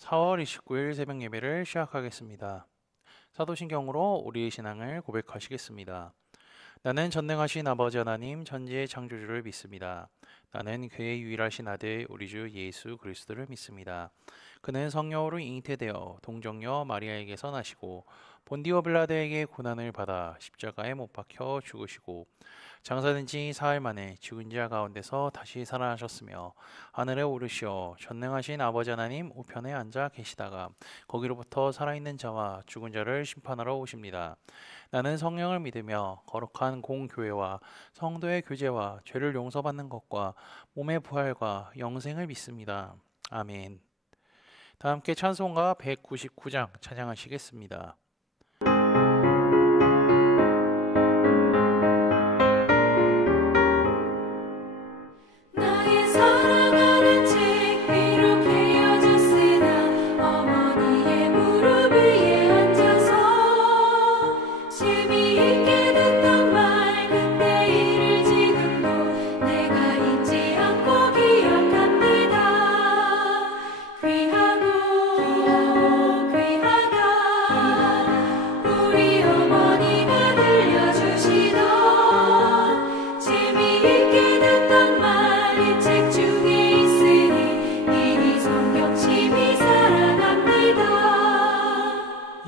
4월 29일 새벽 예배를 시작하겠습니다. 사도신경으로 우리의 신앙을 고백하시겠습니다. 나는 전능하신 아버지 하나님 천지의 창조주를 믿습니다. 나는 그의 유일하신 아들 우리 주 예수 그리스도를 믿습니다. 그는 성령으로 잉태되어 동정녀 마리아에게서 나시고 본디오 빌라도에게 고난을 받아 십자가에 못 박혀 죽으시고 장사된 지 사흘 만에 죽은 자 가운데서 다시 살아나셨으며 하늘에 오르시어 전능하신 아버지 하나님 우편에 앉아 계시다가 거기로부터 살아있는 자와 죽은 자를 심판하러 오십니다. 나는 성령을 믿으며 거룩한 공교회와 성도의 교제와 죄를 용서받는 것과 몸의 부활과 영생을 믿습니다. 아멘. 다 함께 찬송가 199장 찬양하시겠습니다.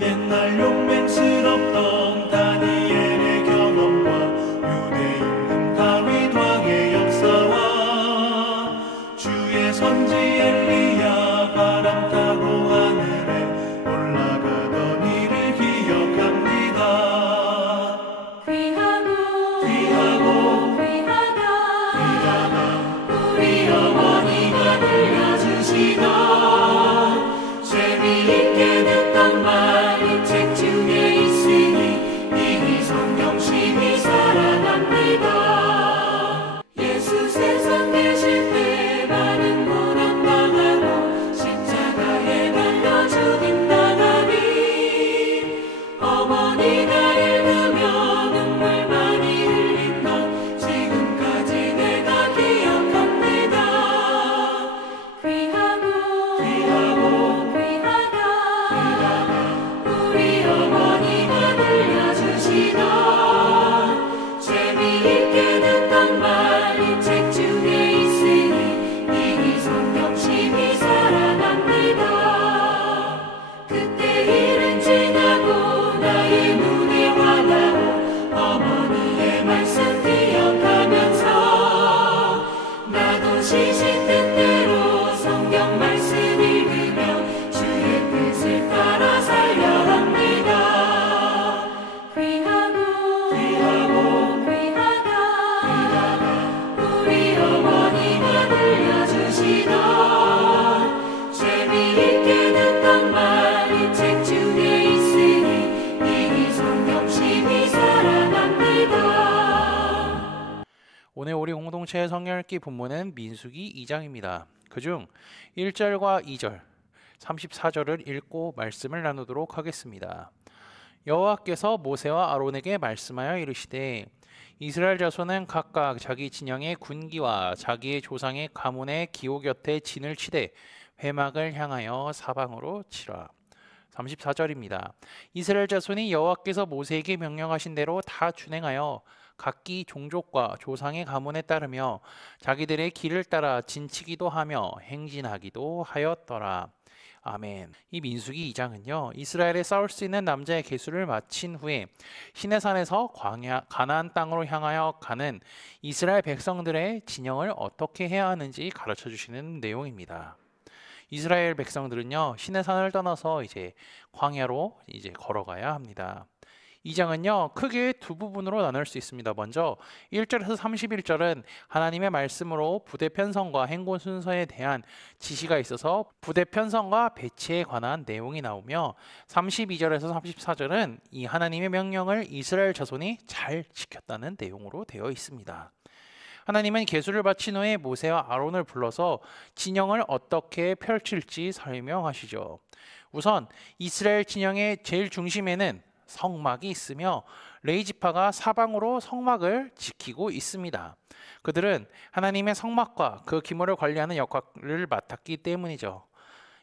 옛날 용맹스럽던 다니엘의 경험과 유대 임금 다윗 왕의 역사와 주의 선지 엘리야 바람 타고 하늘에 올라가던 일을 기억합니다. 귀하다 우리 어머니가 들려주시던 재미있게 듣던 말 책 중에 있으니 이미 성경심이 살아납니다. 예수 세상 계실 때 많은 고난 당하고 십자가에 달려 죽인다나니 어머니가 읽으며 눈물 많이 흘린 것 지금까지 내가 기억합니다. 우리 어머니가 들려주시던 재미있게 듣던 말 이 책 중에 있으니 이미 성경심이 살아납니다. 그때 일은 지나고 나의 눈에 와닿고 어머니의 말씀 기억하면서 나도 시신 뜻대로 성경 말씀 읽으며 주의 뜻을 따라 살려 합니다. 귀하다 우리 어머니가 들려주시던 재미있게 듣던 말 이 책 중에 있으니 이미 성경심이 살아납니다. 오늘 우리 공동체의 성경 읽기 본문은 민수기 2장입니다. 그중 1절과 2절, 34절을 읽고 말씀을 나누도록 하겠습니다. 여호와께서 모세와 아론에게 말씀하여 이르시되 이스라엘 자손은 각각 자기 진영의 군기와 자기의 조상의 가문의 기호 곁에 진을 치되 회막을 향하여 사방으로 치라. 34절입니다. 이스라엘 자손이 여호와께서 모세에게 명령하신 대로 다 준행하여 각기 종족과 조상의 가문에 따르며 자기들의 길을 따라 진치기도 하며 행진하기도 하였더라. 아멘. 이 민수기 2장은요, 이스라엘에 싸울 수 있는 남자의 계수를 마친 후에 시내산에서 가나안 땅으로 향하여 가는 이스라엘 백성들의 진영을 어떻게 해야 하는지 가르쳐 주시는 내용입니다. 이스라엘 백성들은요, 시내산을 떠나서 이제 광야로 걸어가야 합니다. 이 장은요, 크게 두 부분으로 나눌 수 있습니다. 먼저 1절에서 31절은 하나님의 말씀으로 부대 편성과 행군 순서에 대한 지시가 있어서 부대 편성과 배치에 관한 내용이 나오며 32절에서 34절은 이 하나님의 명령을 이스라엘 자손이 잘 지켰다는 내용으로 되어 있습니다. 하나님은 계수를 바친 후에 모세와 아론을 불러서 진영을 어떻게 펼칠지 설명하시죠. 우선 이스라엘 진영의 제일 중심에는 성막이 있으며 레위지파가 사방으로 성막을 지키고 있습니다. 그들은 하나님의 성막과 그 기물을 관리하는 역할을 맡았기 때문이죠.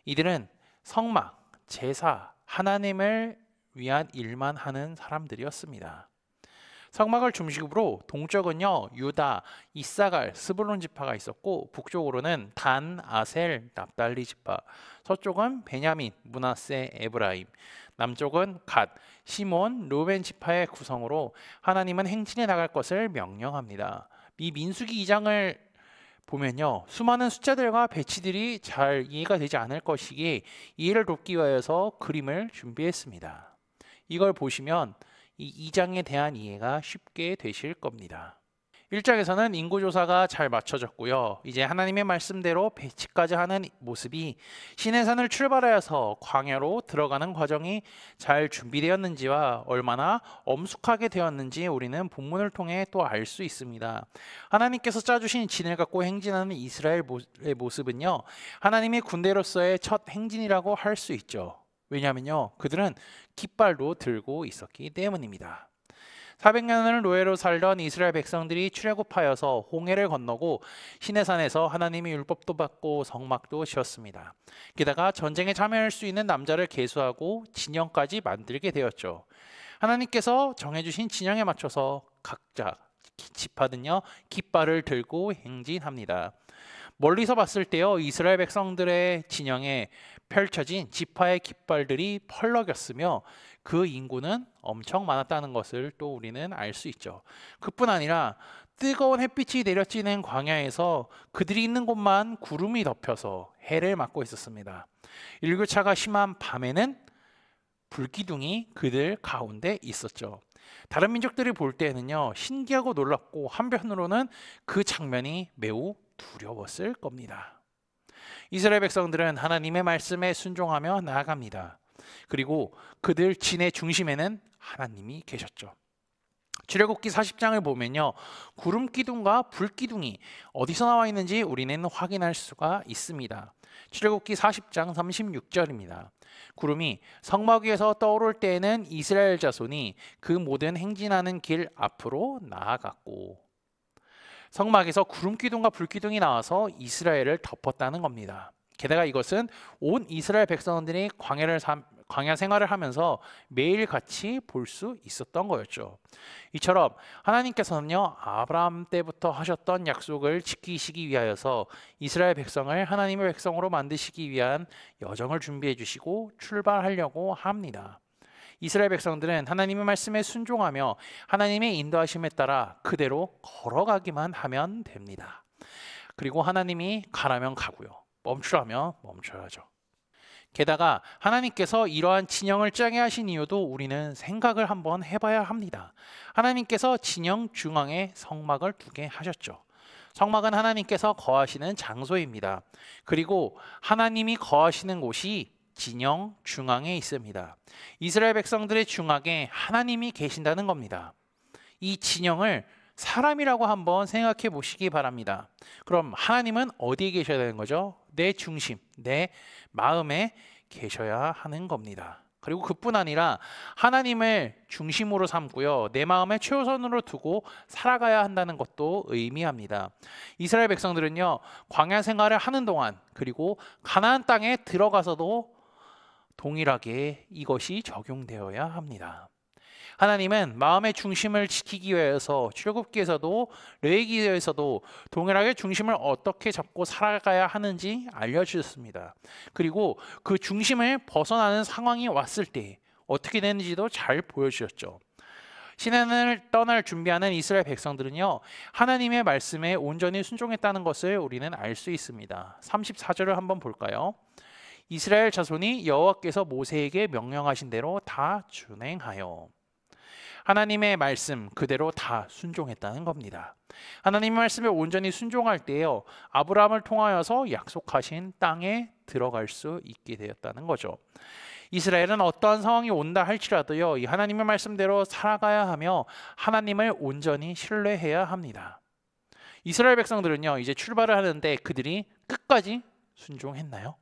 이들은 성막, 제사, 하나님을 위한 일만 하는 사람들이었습니다. 성막을 중심으로 동쪽은요 유다, 이사갈, 스불론 지파가 있었고 북쪽으로는 단, 아셀, 납달리 지파, 서쪽은 베냐민, 므낫세, 에브라임, 남쪽은 갓, 시몬, 르벤 지파의 구성으로 하나님은 행진해 나갈 것을 명령합니다. 이 민수기 2장을 보면요 수많은 숫자들과 배치들이 잘 이해가 되지 않을 것이기에 이해를 돕기 위해서 그림을 준비했습니다. 이걸 보시면 이 2장에 대한 이해가 쉽게 되실 겁니다. 1장에서는 인구조사가 잘 맞춰졌고요. 이제 하나님의 말씀대로 배치까지 하는 모습이 시내산을 출발하여서 광야로 들어가는 과정이 잘 준비되었는지와 얼마나 엄숙하게 되었는지 우리는 본문을 통해 또 알 수 있습니다. 하나님께서 짜주신 진을 갖고 행진하는 이스라엘의 모습은요 하나님의 군대로서의 첫 행진이라고 할 수 있죠. 왜냐하면요 그들은 깃발도 들고 있었기 때문입니다. 400년을 노예로 살던 이스라엘 백성들이 출애굽하여서 홍해를 건너고 시내산에서 하나님의 율법도 받고 성막도 지었습니다. 게다가 전쟁에 참여할 수 있는 남자를 계수하고 진영까지 만들게 되었죠. 하나님께서 정해주신 진영에 맞춰서 각자 지파는요 깃발을 들고 행진합니다. 멀리서 봤을 때요 이스라엘 백성들의 진영에 펼쳐진 지파의 깃발들이 펄럭였으며 그 인구는 엄청 많았다는 것을 또 우리는 알 수 있죠. 그뿐 아니라 뜨거운 햇빛이 내려지는 광야에서 그들이 있는 곳만 구름이 덮여서 해를 맞고 있었습니다. 일교차가 심한 밤에는 불기둥이 그들 가운데 있었죠. 다른 민족들이 볼 때는요 신기하고 놀랍고 한편으로는 그 장면이 매우 두려웠을 겁니다. 이스라엘 백성들은 하나님의 말씀에 순종하며 나아갑니다. 그리고 그들 진의 중심에는 하나님이 계셨죠. 출애굽기 40장을 보면요 구름 기둥과 불 기둥이 어디서 나와 있는지 우리는 확인할 수가 있습니다. 출애굽기 40장 36절입니다. 구름이 성막 위에서 떠오를 때에는 이스라엘 자손이 그 모든 행진하는 길 앞으로 나아갔고, 성막에서 구름 기둥과 불 기둥이 나와서 이스라엘을 덮었다는 겁니다. 게다가 이것은 온 이스라엘 백성들이 광야 생활을 하면서 매일 같이 볼 수 있었던 거였죠. 이처럼 하나님께서는요 아브라함 때부터 하셨던 약속을 지키시기 위하여서 이스라엘 백성을 하나님의 백성으로 만드시기 위한 여정을 준비해 주시고 출발하려고 합니다. 이스라엘 백성들은 하나님의 말씀에 순종하며 하나님의 인도하심에 따라 그대로 걸어가기만 하면 됩니다. 그리고 하나님이 가라면 가고요, 멈추라면 멈춰야죠. 게다가 하나님께서 이러한 진영을 짜게 하신 이유도 우리는 생각을 한번 해봐야 합니다. 하나님께서 진영 중앙에 성막을 두게 하셨죠. 성막은 하나님께서 거하시는 장소입니다. 그리고 하나님이 거하시는 곳이 진영 중앙에 있습니다. 이스라엘 백성들의 중앙에 하나님이 계신다는 겁니다. 이 진영을 사람이라고 한번 생각해 보시기 바랍니다. 그럼 하나님은 어디에 계셔야 되는 거죠? 내 중심, 내 마음에 계셔야 하는 겁니다. 그리고 그뿐 아니라 하나님을 중심으로 삼고요, 내 마음의 최우선으로 두고 살아가야 한다는 것도 의미합니다. 이스라엘 백성들은요 광야 생활을 하는 동안, 그리고 가나안 땅에 들어가서도 동일하게 이것이 적용되어야 합니다. 하나님은 마음의 중심을 지키기 위해서 출애굽기에서도 레위기에서도 동일하게 중심을 어떻게 잡고 살아가야 하는지 알려주셨습니다. 그리고 그 중심을 벗어나는 상황이 왔을 때 어떻게 되는지도 잘 보여주셨죠. 시내산을 떠날 준비하는 이스라엘 백성들은요 하나님의 말씀에 온전히 순종했다는 것을 우리는 알 수 있습니다. 34절을 한번 볼까요? 이스라엘 자손이 여호와께서 모세에게 명령하신 대로 다 준행하여. 하나님의 말씀 그대로 다 순종했다는 겁니다. 하나님의 말씀에 온전히 순종할 때요 아브라함을 통하여서 약속하신 땅에 들어갈 수 있게 되었다는 거죠. 이스라엘은 어떠한 상황이 온다 할지라도요 이 하나님의 말씀대로 살아가야 하며 하나님을 온전히 신뢰해야 합니다. 이스라엘 백성들은요 이제 출발을 하는데 그들이 끝까지 순종했나요?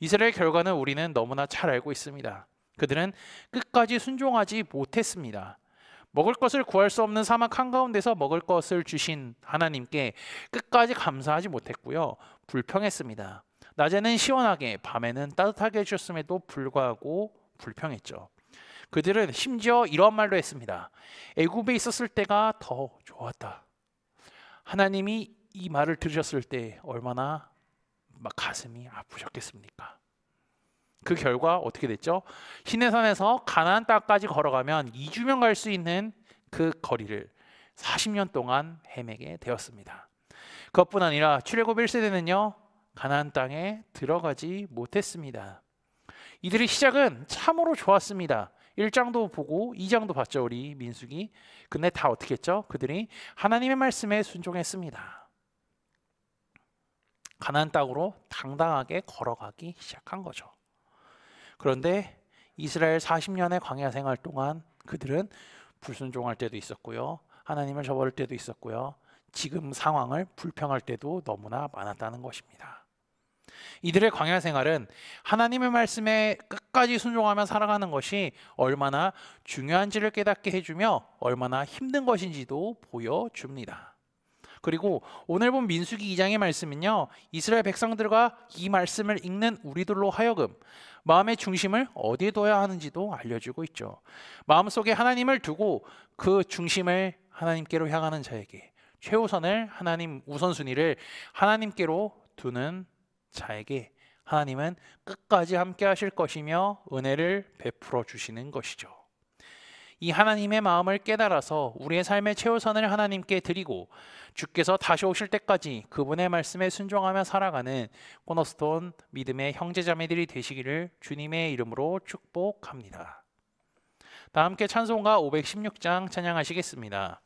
이스라엘 결과는 우리는 너무나 잘 알고 있습니다. 그들은 끝까지 순종하지 못했습니다. 먹을 것을 구할 수 없는 사막 한가운데서 먹을 것을 주신 하나님께 끝까지 감사하지 못했고요, 불평했습니다. 낮에는 시원하게 밤에는 따뜻하게 해주셨음에도 불구하고 불평했죠. 그들은 심지어 이런 말도 했습니다. 애굽에 있었을 때가 더 좋았다. 하나님이 이 말을 들으셨을 때 얼마나 막 가슴이 아프셨겠습니까? 그 결과 어떻게 됐죠? 시내산에서 가나안 땅까지 걸어가면 2주면 갈 수 있는 그 거리를 40년 동안 헤매게 되었습니다. 그것뿐 아니라 출애굽 1세대는요 가나안 땅에 들어가지 못했습니다. 이들의 시작은 참으로 좋았습니다. 1장도 보고 2장도 봤죠, 우리 민수기. 근데 다 어떻게 했죠? 그들이 하나님의 말씀에 순종했습니다. 가나안 땅으로 당당하게 걸어가기 시작한 거죠. 그런데 이스라엘 40년의 광야 생활 동안 그들은 불순종할 때도 있었고요, 하나님을 저버릴 때도 있었고요, 지금 상황을 불평할 때도 너무나 많았다는 것입니다. 이들의 광야 생활은 하나님의 말씀에 끝까지 순종하며 살아가는 것이 얼마나 중요한지를 깨닫게 해주며 얼마나 힘든 것인지도 보여줍니다. 그리고 오늘 본 민수기 2장의 말씀은요, 이스라엘 백성들과 이 말씀을 읽는 우리들로 하여금 마음의 중심을 어디에 둬야 하는지도 알려주고 있죠. 마음속에 하나님을 두고 그 중심을 하나님께로 향하는 자에게, 최우선을 하나님, 우선순위를 하나님께로 두는 자에게 하나님은 끝까지 함께 하실 것이며 은혜를 베풀어 주시는 것이죠. 이 하나님의 마음을 깨달아서 우리의 삶의 최우선을 하나님께 드리고 주께서 다시 오실 때까지 그분의 말씀에 순종하며 살아가는 코너스톤 믿음의 형제자매들이 되시기를 주님의 이름으로 축복합니다. 다 함께 찬송가 516장 찬양하시겠습니다.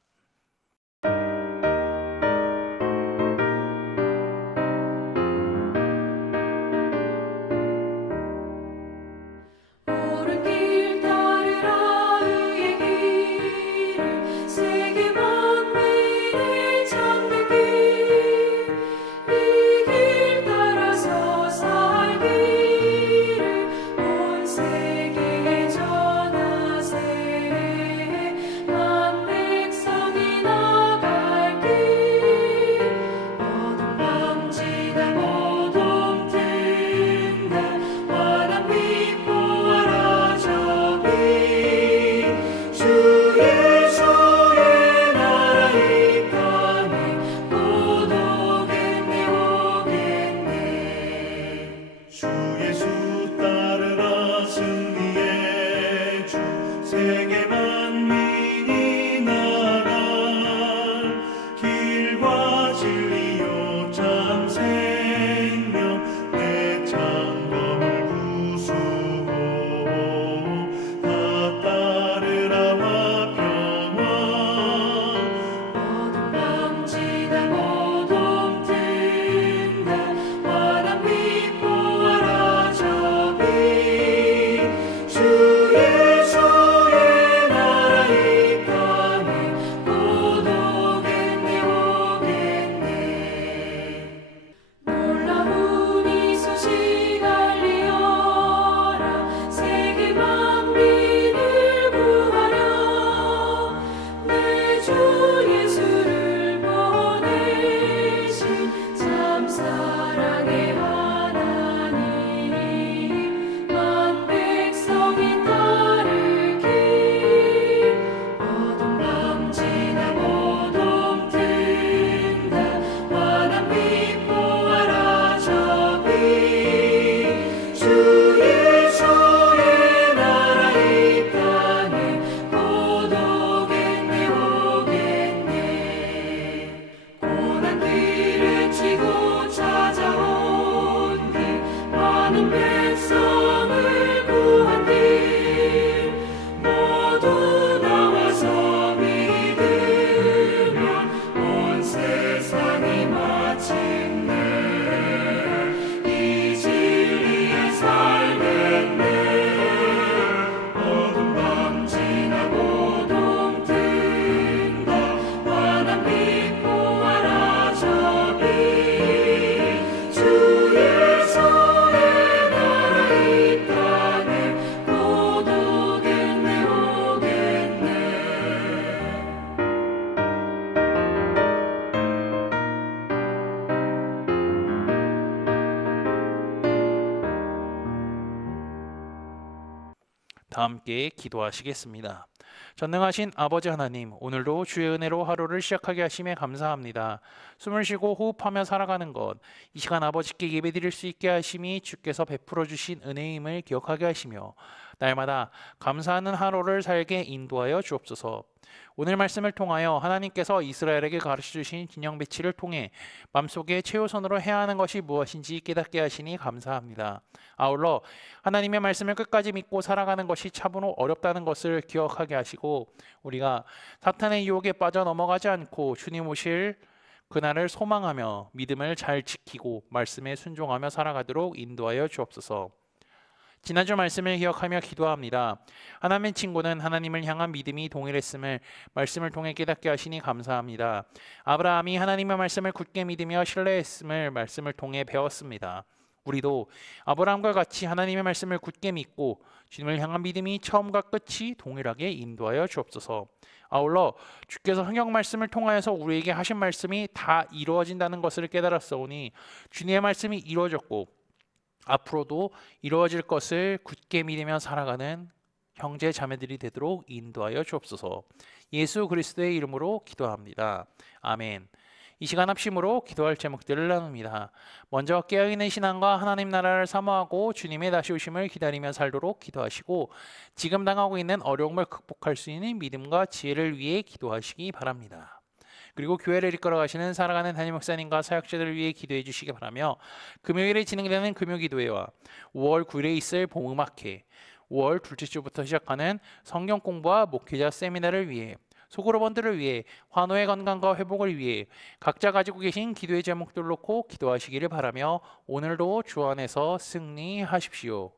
옳은 길 따르라 의의 길을 세계 만민을 찾는 길, 이 길 따라서 살기를 온 세계에 전하세. 만 백성이 나갈 길, 어둠 밤지나 모동 든다. 환한 빛 보아라 저기, 주 예수의 나라 이 땅에 곧 오겠네 오겠네. 주 예수 따르라 승리의 주, 세계 만민이 나갈 길과 진리요 참 생명, 내 창검을 부수고 다 따르라와 평화. 어둠 밤지나 모동 든다. 환한 빛 보아라 저기, 주 예수의 나라 이 땅에 곧 오겠네 오겠네. 놀라운 이 소식 알리어라. 세계 만민을 구하려 내 주 예수를 보내신 참 사랑의 하나님. 만 백성이 따를 길, 어둠 밤지나 모동 든다. 환한 빛 보아라 저기, 주 예수의 나라 이 땅에 곧 오겠네 오겠네. 고난 길에 치고 찾아온 길, 많은 백성을 구한 길, 모두 나와서 믿으면 온 세상이 마침내 이 진리에 살겠네. 어둠 밤지나 모동 든다. 환한 빛 보아라 저기, 주 예수의 나라 다 함께 기도하시겠습니다. 전능하신 아버지 하나님, 오늘도 주의 은혜로 하루를 시작하게 하심에 감사합니다. 숨을 쉬고 호흡하며 살아가는 것, 이 시간 아버지께 예배드릴 수 있게 하심이 주께서 베풀어 주신 은혜임을 기억하게 하시며 날마다 감사하는 하루를 살게 인도하여 주옵소서. 오늘 말씀을 통하여 하나님께서 이스라엘에게 가르쳐 주신 진영 배치를 통해 마음속에 최우선으로 해야 하는 것이 무엇인지 깨닫게 하시니 감사합니다. 아울러 하나님의 말씀을 끝까지 믿고 살아가는 것이 참으로 어렵다는 것을 기억하게 하시고 우리가 사탄의 유혹에 빠져 넘어가지 않고 주님 오실 그날을 소망하며 믿음을 잘 지키고 말씀에 순종하며 살아가도록 인도하여 주옵소서. 지난주 말씀을 기억하며 기도합니다. 하나님의 친구는 하나님을 향한 믿음이 동일했음을 말씀을 통해 깨닫게 하시니 감사합니다. 아브라함이 하나님의 말씀을 굳게 믿으며 신뢰했음을 말씀을 통해 배웠습니다. 우리도 아브라함과 같이 하나님의 말씀을 굳게 믿고 주님을 향한 믿음이 처음과 끝이 동일하게 인도하여 주옵소서. 아울러 주께서 성경 말씀을 통하여서 우리에게 하신 말씀이 다 이루어진다는 것을 깨달았사오니 주님의 말씀이 이루어졌고 앞으로도 이루어질 것을 굳게 믿으며 살아가는 형제 자매들이 되도록 인도하여 주옵소서. 예수 그리스도의 이름으로 기도합니다. 아멘. 이 시간 합심으로 기도할 제목들을 나눕니다. 먼저 깨어있는 신앙과 하나님 나라를 사모하고 주님의 다시 오심을 기다리며 살도록 기도하시고 지금 당하고 있는 어려움을 극복할 수 있는 믿음과 지혜를 위해 기도하시기 바랍니다. 그리고 교회를 이끌어 가시는 살아가는 담임 목사님과 사역자들을 위해 기도해 주시기 바라며 금요일에 진행되는 금요기도회와 5월 9일에 있을 봄음악회, 5월 둘째 주부터 시작하는 성경 공부와 목회자 세미나를 위해 소그룹원들을 위해 환우의 건강과 회복을 위해 각자 가지고 계신 기도의 제목들을 놓고 기도하시기를 바라며 오늘도 주 안에서 승리하십시오.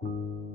주